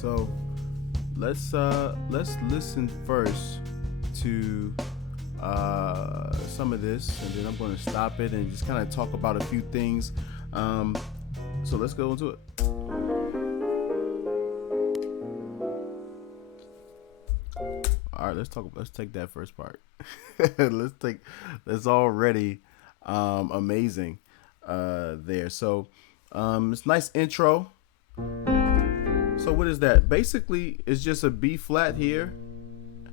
So let's listen first to some of this, and then I'm going to stop it and just kind of talk about a few things. So let's go into it. All right, let's take that first part. That's already amazing there. So it's nice intro. So what is that? Basically, it's just a B flat here,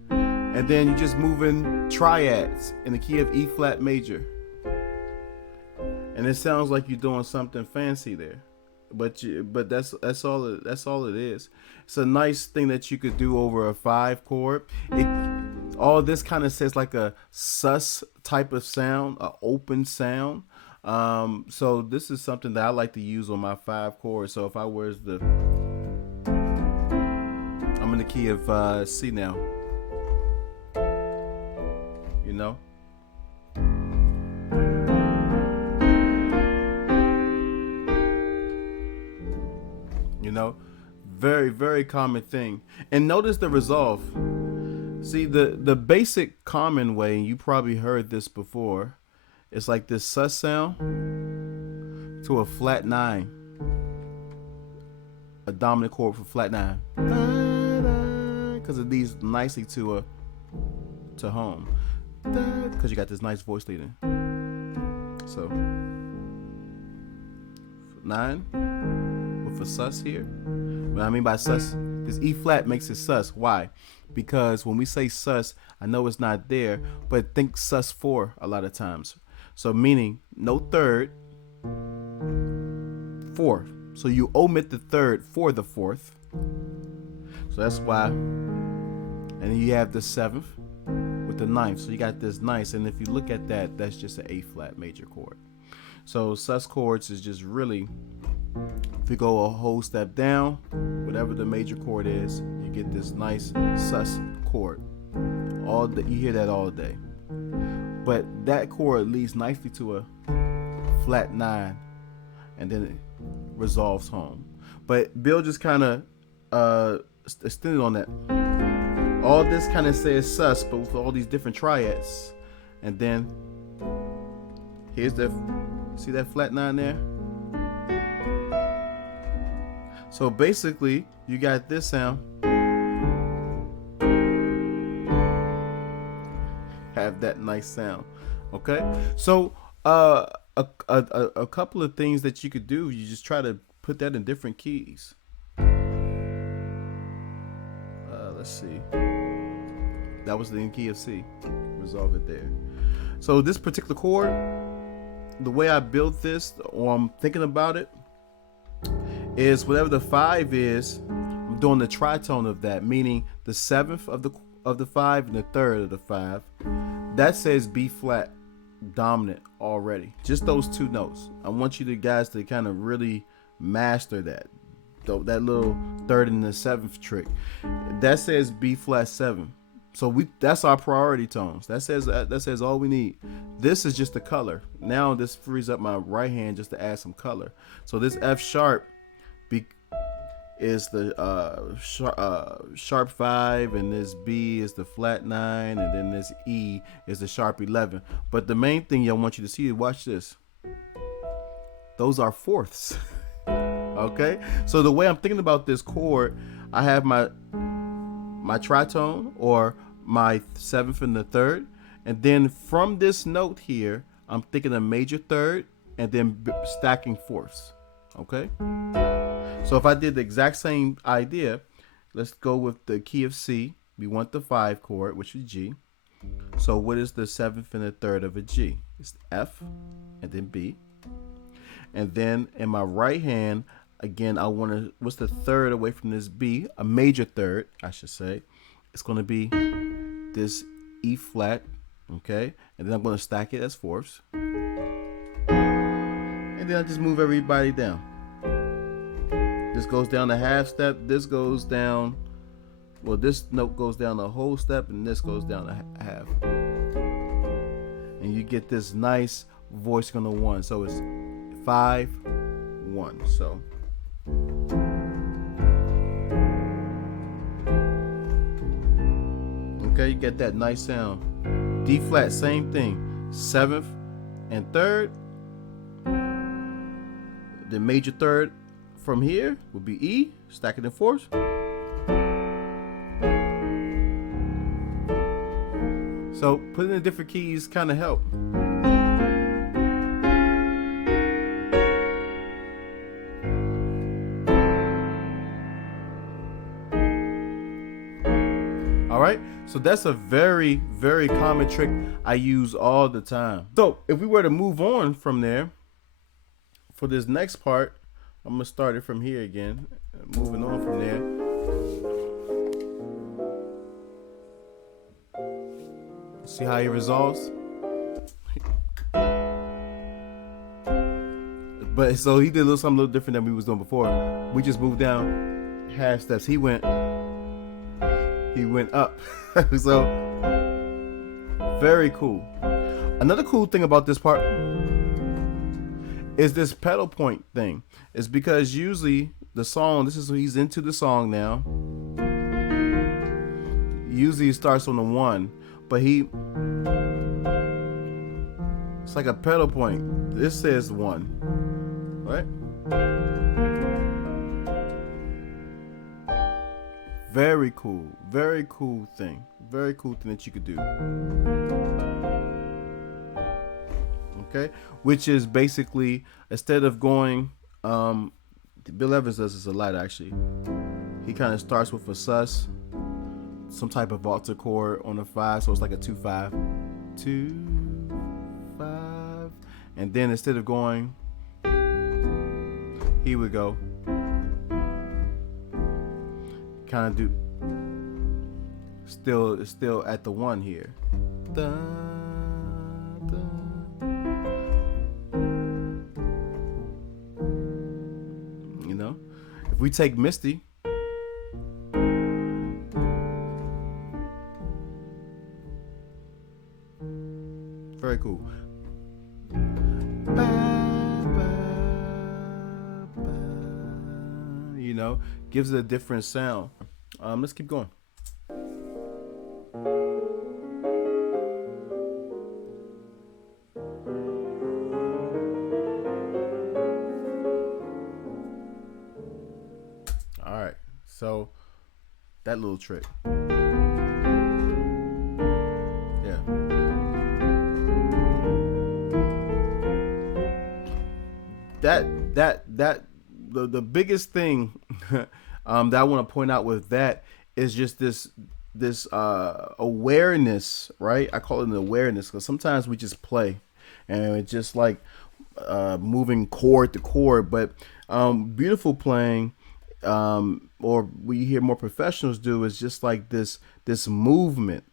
and then you just moving triads in the key of E flat major, and it sounds like you're doing something fancy there, but that's all it is. It's a nice thing that you could do over a 5 chord. All this kind of says like a sus type of sound, a open sound. So this is something that I like to use on my 5 chords. So if I was the, I'm in the key of C now. You know. You know, very, very common thing. And notice the resolve. See, the basic common way, and you probably heard this before, it's like this sus sound to a flat 9. A dominant chord for flat 9. Because it leads nicely to home. Because you got this nice voice leading. So 9 with a sus here. What I mean by sus, this E flat makes it sus. Why? Because when we say sus, I know it's not there, but think sus 4 a lot of times. So meaning no third, 4th. So you omit the third for the 4th. So that's why. And then you have the 7th with the 9th. So you got this nice. And if you look at that, that's just an A flat major chord. So sus chords is just really, if you go a whole step down, whatever the major chord is, you get this nice sus chord. You hear that all day. But that chord leads nicely to a flat 9, and then it resolves home. But Bill just kind of extended on that. All this kind of says sus, but with all these different triads. And then here's see that flat 9 there? So basically, you got this sound. Have that nice sound. Okay? So a couple of things that you could do, you just try to put that in different keys. Let's see. That was the key of C. Resolve it there. So this particular chord, the way I built this, or I'm thinking about it, is whatever the 5 is, I'm doing the tritone of that, meaning the 7th of the 5 and the 3rd of the 5. That says B flat dominant already. Just those 2 notes. I want you guys to kind of really master that little 3rd and the 7th trick. That says B flat 7. So that's our priority tones. That says all we need. This is just the color. Now this frees up my right hand just to add some color. So this F sharp is the sharp 5, and this B is the flat 9, and then this E is the sharp 11. But the main thing I want you to see is, watch this. Those are 4ths. Okay? So the way I'm thinking about this chord, I have my tritone, or my 7th and the 3rd, and then from this note here, I'm thinking a major 3rd, and then stacking 4ths. Okay? So if I did the exact same idea, let's go with the key of C. We want the 5 chord, which is G. So what is the 7th and the 3rd of a G? It's F, and then B. And then in my right hand, again, I want to, what's the 3rd away from this B? A major 3rd, I should say. It's going to be this E flat, okay? And then I'm going to stack it as 4ths. And then I just move everybody down. This goes down a half step. This goes down, well, this note goes down a whole step, and this goes down a half. And you get this nice voice on the 1. So it's 5, 1. So Okay, you get that nice sound. D flat, same thing. 7th and 3rd. The major 3rd from here would be E, stack it in 4ths. So putting in different keys kind of help. All right, so that's a very, very common trick I use all the time. So if we were to move on from there, for this next part, I'm gonna start it from here again, moving on from there. See how he resolves? But so he did something a little different than we was doing before. We just moved down half steps. He went up. So very cool. Another cool thing about this part is this pedal point thing. It's because usually the song, this is what he's into the song now. Usually it starts on the 1, but it's like a pedal point. This says 1, right? Very cool thing. Very cool thing that you could do. Okay, which is basically instead of going, Bill Evans does this a lot actually. He kind of starts with a sus, some type of alto chord on a 5, so it's like a 2-5, 2-5, and then instead of going, he would go. Kind of do still at the 1 here. You know, if we take Misty, very cool. You know, gives it a different sound. Let's keep going. All right, so that little trick. Yeah. The biggest thing that I want to point out with that is just this awareness, right? I call it an awareness because sometimes we just play and it's just like moving chord to chord, but beautiful playing, or we hear more professionals do, is just like this movement,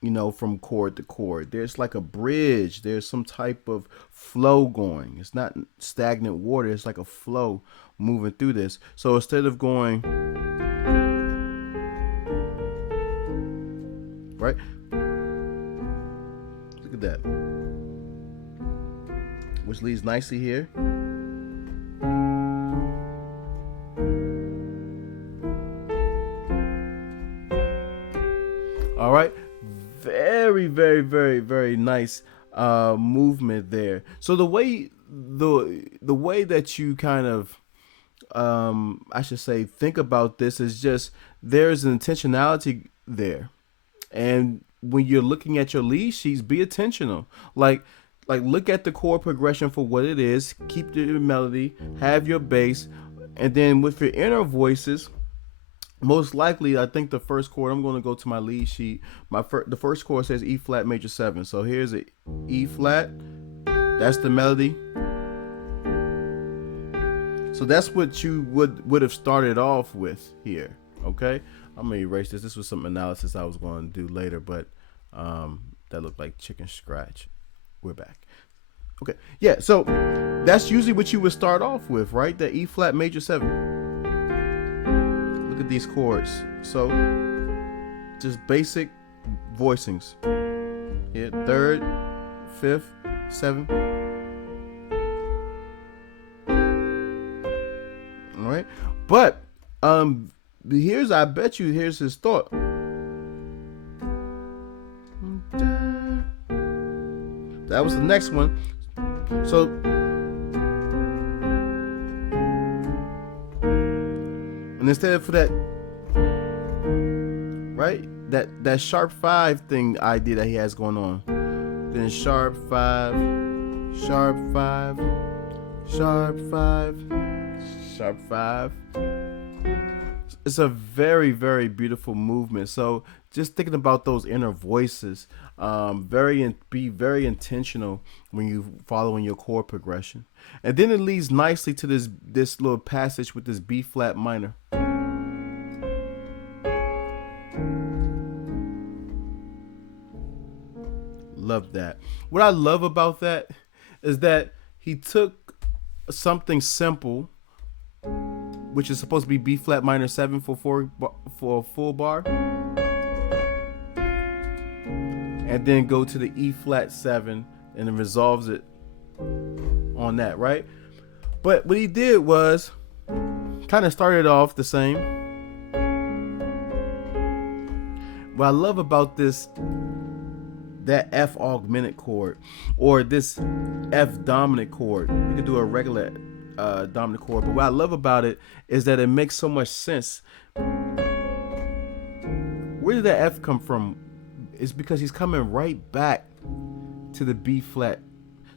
you know, from chord to chord. There's like a bridge. There's some type of flow going. It's not stagnant water. It's like a flow moving through this. So instead of going, right? Look at that. Which leads nicely here. All right. Very, very, very, very nice movement there. So the way that you kind of I should say think about this is just there's an intentionality there. And when you're looking at your lead sheets, be intentional. Like look at the chord progression for what it is, keep the melody, have your bass, and then with your inner voices, most likely, I think the first chord, I'm going to go to my lead sheet. The first chord says E flat major 7. So here's a E flat. That's the melody. So that's what you would have started off with here. Okay, I'm gonna erase this. This was some analysis I was going to do later, but that looked like chicken scratch. We're back. Okay, yeah. So that's usually what you would start off with, right? The E flat major 7. Look at these chords. So just basic voicings. Here, 3rd, 5th, 7th. All right, but here's his thought. that was the next one. So and instead of for that, right, that sharp 5 thing idea that he has going on, then sharp 5, sharp 5, sharp 5, sharp 5. It's a very, very beautiful movement. So just thinking about those inner voices, be very intentional when you following your chord progression. And then it leads nicely to this little passage with this B flat minor. Love that. What I love about that is that he took something simple, which is supposed to be B flat minor 7 for a full bar, and then go to the E flat 7 and then resolves it on that, right? But what he did was kind of started off the same. What I love about this, that F augmented chord, or this F dominant chord, you could do a regular dominant chord, but what I love about it is that it makes so much sense. Where did that F come from? It's because he's coming right back to the B flat.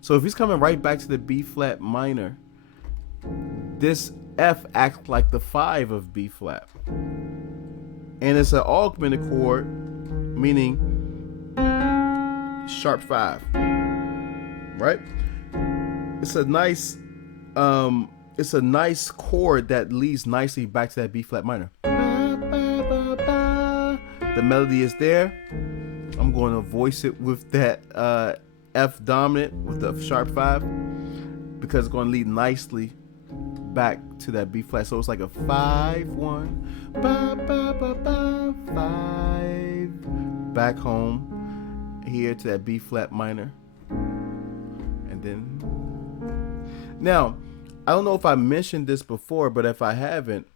So if he's coming right back to the B flat minor, this F acts like the 5 of B flat, and it's an augmented chord, meaning sharp 5, right? It's a nice chord that leads nicely back to that B flat minor. The melody is there. I'm going to voice it with that F dominant with the sharp 5, because it's going to lead nicely back to that B flat. So it's like a 5-1, 5, back home here to that B flat minor, and then now I don't know if I mentioned this before, but if I haven't,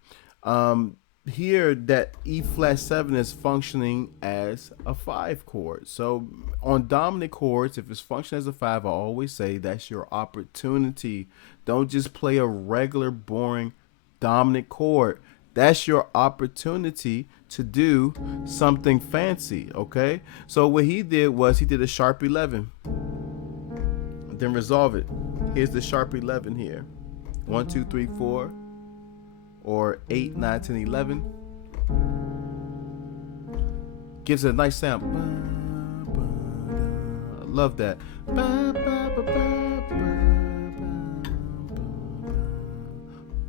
here that E flat 7 is functioning as a 5 chord. So on dominant chords, if it's functioning as a 5, I always say that's your opportunity. Don't just play a regular boring dominant chord. That's your opportunity to do something fancy, okay? So what he did was he did a sharp 11, then resolve it. Here's the sharp 11 here. 1, 2, 3, 4, or 8, 9, 10, 11. Gives it a nice sound. I love that.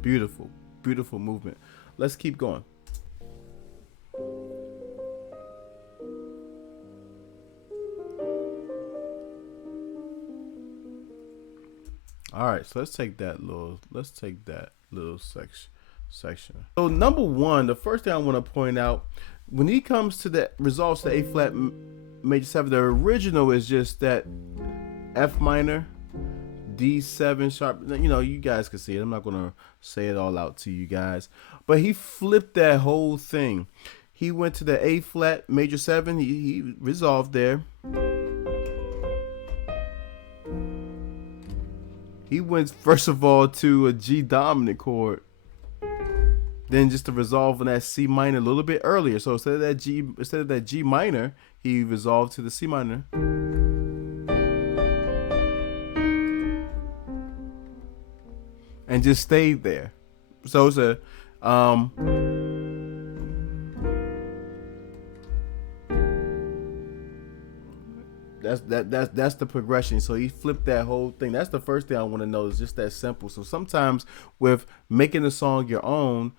Beautiful, beautiful movement. Let's keep going. All right, so let's take that little section. So number one, the first thing I want to point out, when he comes to the results to A flat major 7, the original is just that F minor, D7 sharp. You know, you guys can see it. I'm not gonna say it all out to you guys, but he flipped that whole thing. He went to the A flat major 7. He resolved there. He went first of all to a G dominant chord, then just to resolve on that C minor a little bit earlier. So instead of that G minor, he resolved to the C minor. And just stayed there. So it's a that's the progression. So he flipped that whole thing. That's the first thing I want to know, is just that simple. So sometimes with making the song your own,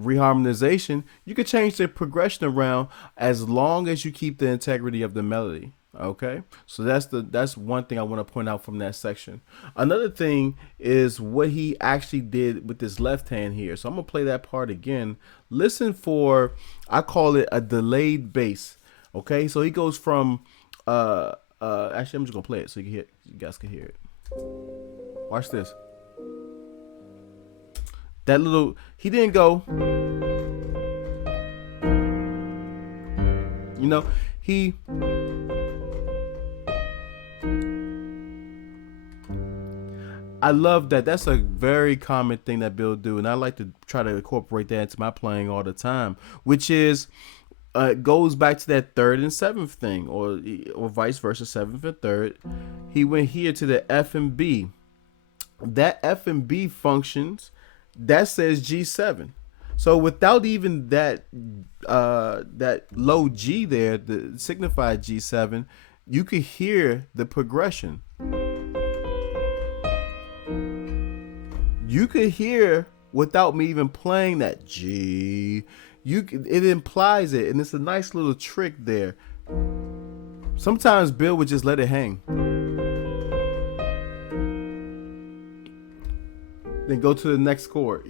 reharmonization, you can change the progression around as long as you keep the integrity of the melody. Okay, so that's one thing I want to point out from that section. Another thing is what he actually did with his left hand here. So I'm gonna play that part again. Listen for, I call it a delayed bass. Okay, so he goes from actually I'm just gonna play it so you guys can hear it. Watch this. That little, he didn't go, you know, he I love that. That's a very common thing that Bill do, and I like to try to incorporate that into my playing all the time, which is goes back to that third and seventh thing, or vice versa, seventh and third. He went here to the F and B. That F and B functions. That says G7. So without even that that low G there, the signified G7, you could hear the progression. You could hear without me even playing that G. It implies it, and it's a nice little trick there. Sometimes Bill would just let it hang, then go to the next chord,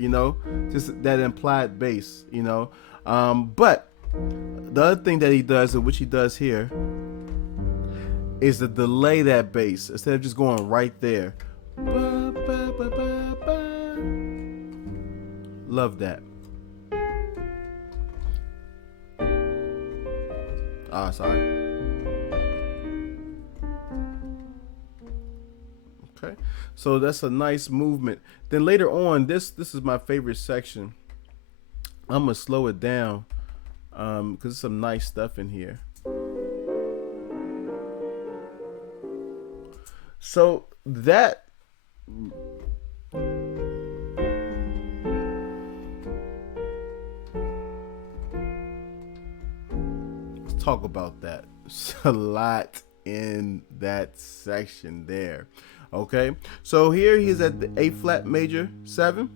just that implied bass, But the other thing that he does, which he does here, is to delay that bass instead of just going right there. Ba, ba, ba, ba, ba. Love that. Sorry. Okay, so that's a nice movement. Then later on, this is my favorite section. I'm gonna slow it down because there's some nice stuff in here. So that let's talk about that. There's a lot in that section there. Okay, so here he's at the A flat major 7.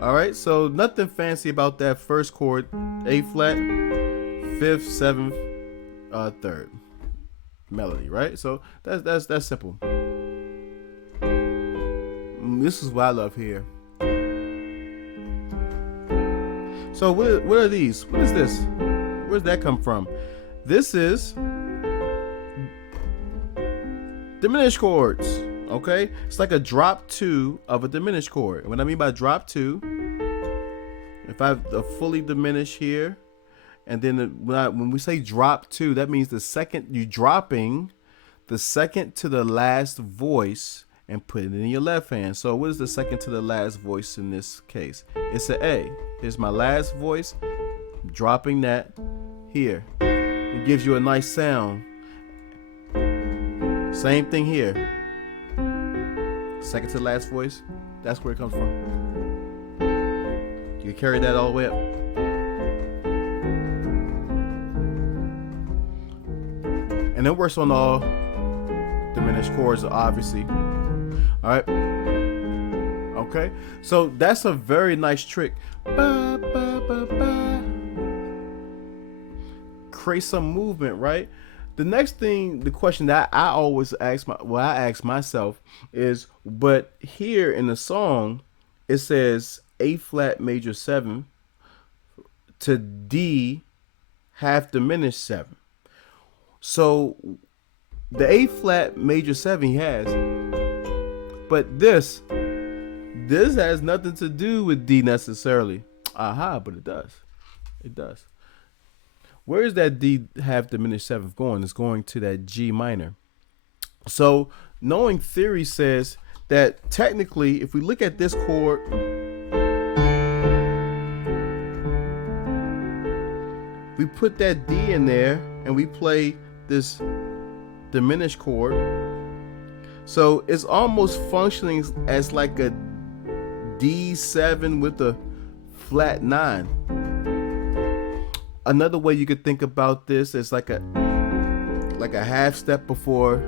All right, so nothing fancy about that first chord, A flat, 5th, 7th, 3rd melody, right? So that's simple. This is what I love here. So what are these? What is this? Where's that come from? This is diminished chords. Okay, it's like a drop 2 of a diminished chord. What I mean by drop 2, if I have a fully diminished here, and then when we say drop 2, that means the second you're dropping the second to the last voice and put it in your left hand. So what is the second to the last voice in this case? It's an A. Here's my last voice, I'm dropping that here. It gives you a nice sound. Same thing here. Second to the last voice, that's where it comes from. You carry that all the way up. And it works on all diminished chords, obviously. All right. Okay. So that's a very nice trick. Ba, ba, ba, ba. Create some movement, right? The next thing, the question that I always ask I ask myself is, but here in the song, it says A flat major 7 to D half diminished 7. So the A flat major 7 he has, but this has nothing to do with D necessarily. But it does. It does. Where is that D half diminished 7th going? It's going to that G minor. So knowing theory says that technically, if we look at this chord, we put that D in there and we play this diminished chord. So it's almost functioning as like a D7 with a flat 9. Another way you could think about this is like a half step before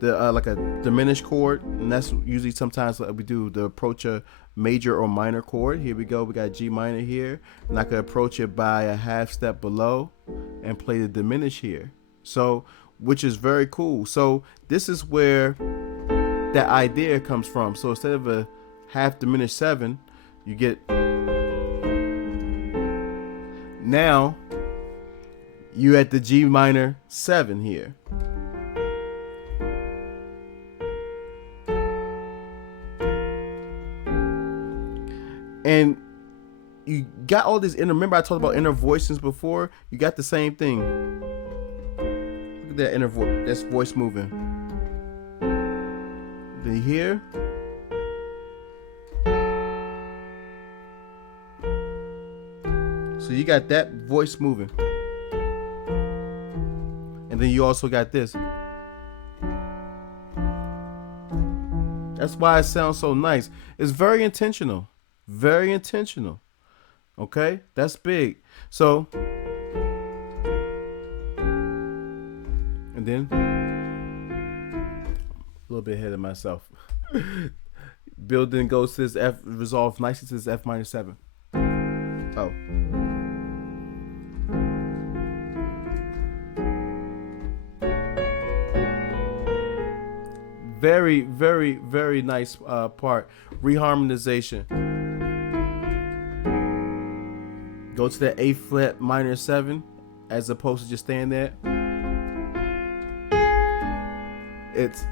the like a diminished chord, and that's usually sometimes what we do to approach a major or minor chord. Here we go, we got G minor here, and I could approach it by a half step below and play the diminished here. So, which is very cool. So this is where that idea comes from. So instead of a half diminished 7, you get, now you at the G minor 7 here. And you got all these inner, remember I talked about inner voicings before? You got the same thing. Look at that inner voice, that's voice moving. Then here. So you got that voice moving. And then you also got this. That's why it sounds so nice. It's very intentional. Very intentional. Okay? That's big. So, and then, a little bit ahead of myself. Building goes to this F, resolve nicely to this F minor 7. Oh. Very, very, very nice part. Reharmonization. Go to that A flat minor 7 as opposed to just staying there. It's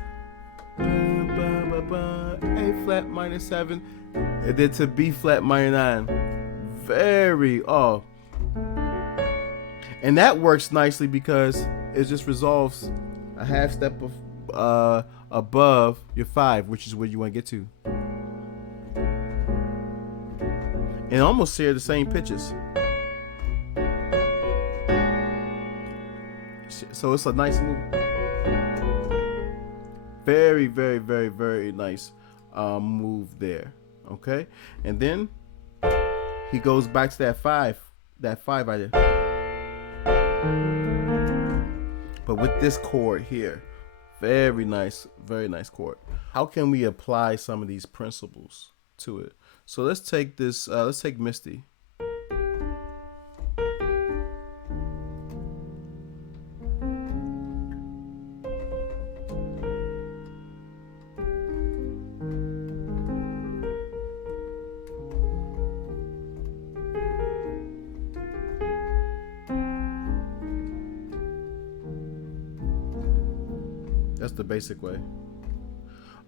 A flat minor 7 and then to B flat minor 9. Very and that works nicely because it just resolves a half step of above your 5, which is where you want to get to, and almost share the same pitches. So it's a nice move. Very, very, very, very nice move there. Okay, and then he goes back to that 5 right there, but with this chord here. Very nice chord. How can we apply some of these principles to it? So let's take this, let's take Misty. That's the basic way.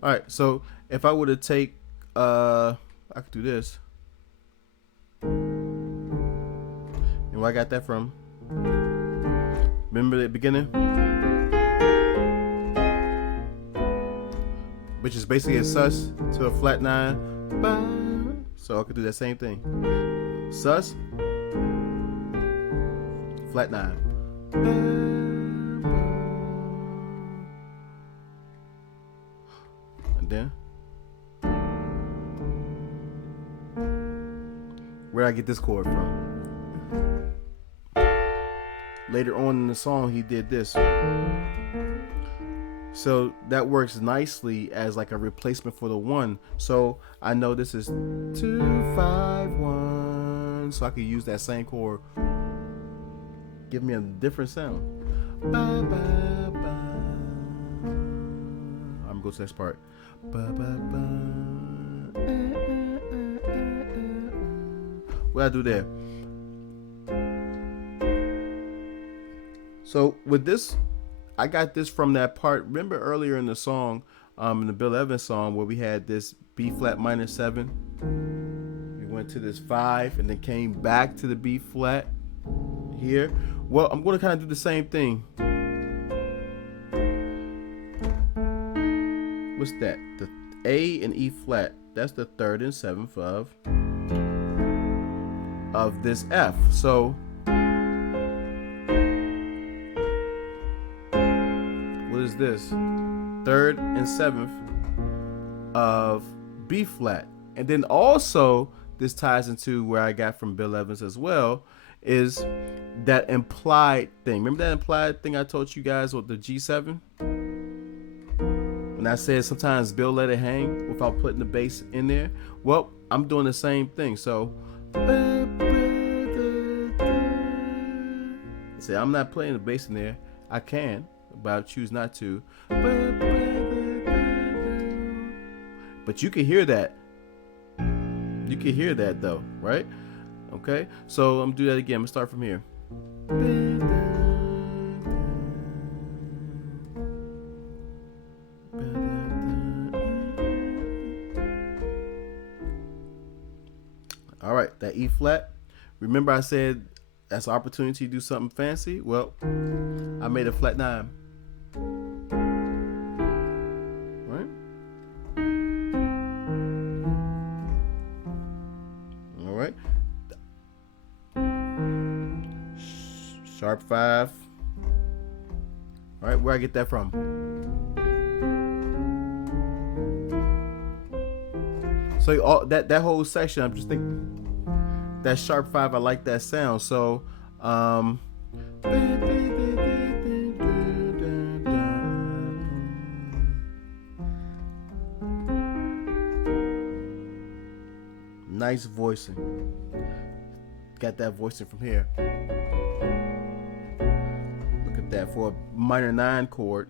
All right, so if I were to take, I could do this. And where I got that from? Remember the beginning? Which is basically a sus to a flat 9. So I could do that same thing. Sus, flat 9. Then where I get this chord from? Later on in the song he did this, so that works nicely as like a replacement for the 1. So I know this is 2 5 1, so I could use that same chord, give me a different sound. Ba, ba, ba. I'm gonna go to the next part. What I do there? So with this, I got this from that part. Remember earlier in the song, in the Bill Evans song, where we had this B flat minor 7. We went to this 5 and then came back to the B flat here. Well, I'm going to kind of do the same thing. What's that? The A and E flat. That's the 3rd and 7th of this F. So what is this? 3rd and 7th of B flat. And then also this ties into where I got from Bill Evans as well, is that implied thing. Remember that implied thing I told you guys with the G7? And I said sometimes Bill let it hang without putting the bass in there. Well, I'm doing the same thing. So, say I'm not playing the bass in there. I can, but I choose not to. But you can hear that. You can hear that though, right? Okay. So I'm gonna do that again. I'm gonna start from here. All right, that E flat. Remember I said that's an opportunity to do something fancy? Well, I made a flat 9. Right? Sharp 5. All right, where I get that from? So all that whole section, I'm just thinking that sharp 5. I like that sound. So, nice voicing. Got that voicing from here. Look at that. For a minor 9 chord,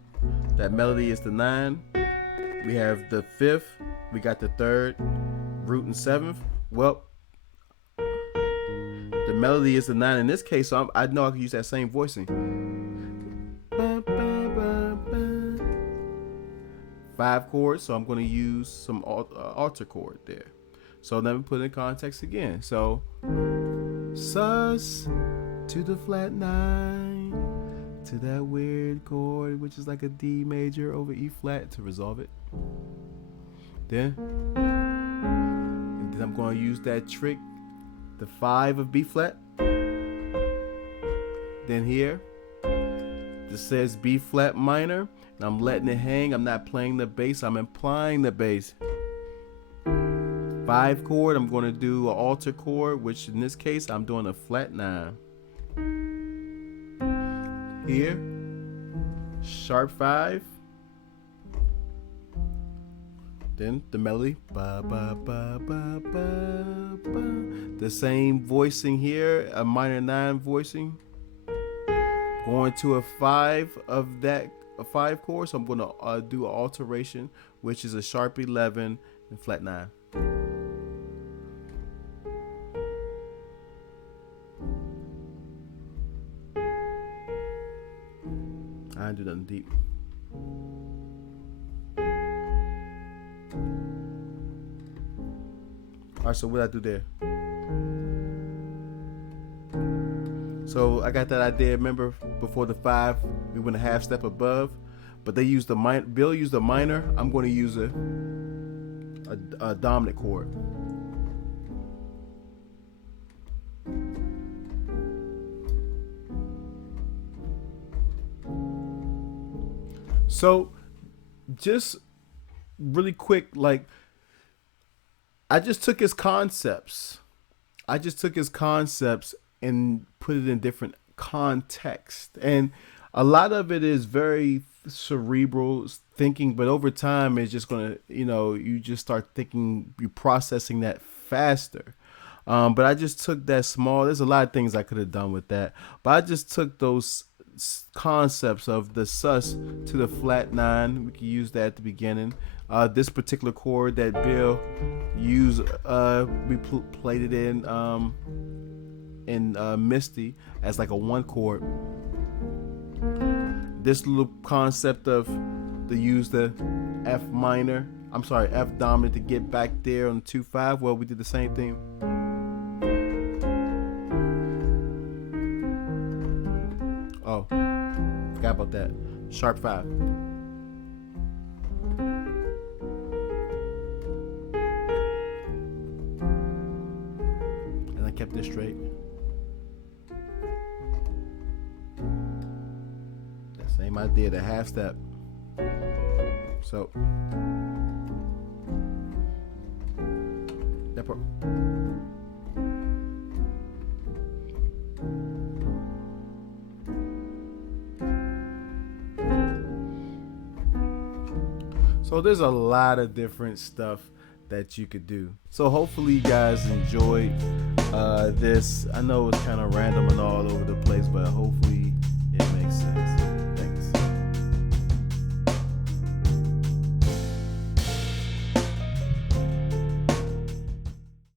that melody is the 9. We have the 5th. We got the 3rd, root, and 7th. Well, the melody is the 9 in this case, so I know I can use that same voicing. 5 chords, so I'm going to use some alter chord there. So let me put it in context again. So sus to the flat 9 to that weird chord, which is like a D major over E flat to resolve it. Then I'm going to use that trick, the 5 of B flat. Then here, this says B flat minor, and I'm letting it hang. I'm not playing the bass, I'm implying the bass. 5 chord, I'm going to do an alter chord, which in this case, I'm doing a flat 9. Here, sharp 5. Then the melody, ba, ba, ba, ba, ba, ba. The same voicing here, a minor 9 voicing. Going to a 5 of that, a 5 chord, so I'm going to do an alteration, which is a sharp 11 and flat 9. I didn't do nothing deep. Alright, so what I do there? So I got that idea. Remember, before the 5, we went a half step above, but they used the minor. Bill used the minor. I'm going to use a dominant chord. So, just really quick, like, I just took his concepts. And put it in different context. And a lot of it is very cerebral thinking, but over time, it's just going to, you just start thinking, you're processing that faster. But I just took that small, there's a lot of things I could have done with that, but I just took those concepts of the sus to the flat 9. We can use that at the beginning. This particular chord that Bill used, we played it in Misty as like a 1 chord. This little concept of to use the F dominant to get back there on the 2-5. Well, we did the same thing. Oh, forgot about that. Sharp 5. And I kept this straight. That same idea, the half step. So that part. So there's a lot of different stuff that you could do. So hopefully you guys enjoyed this. I know it's kind of random and all over the place, but hopefully it makes sense.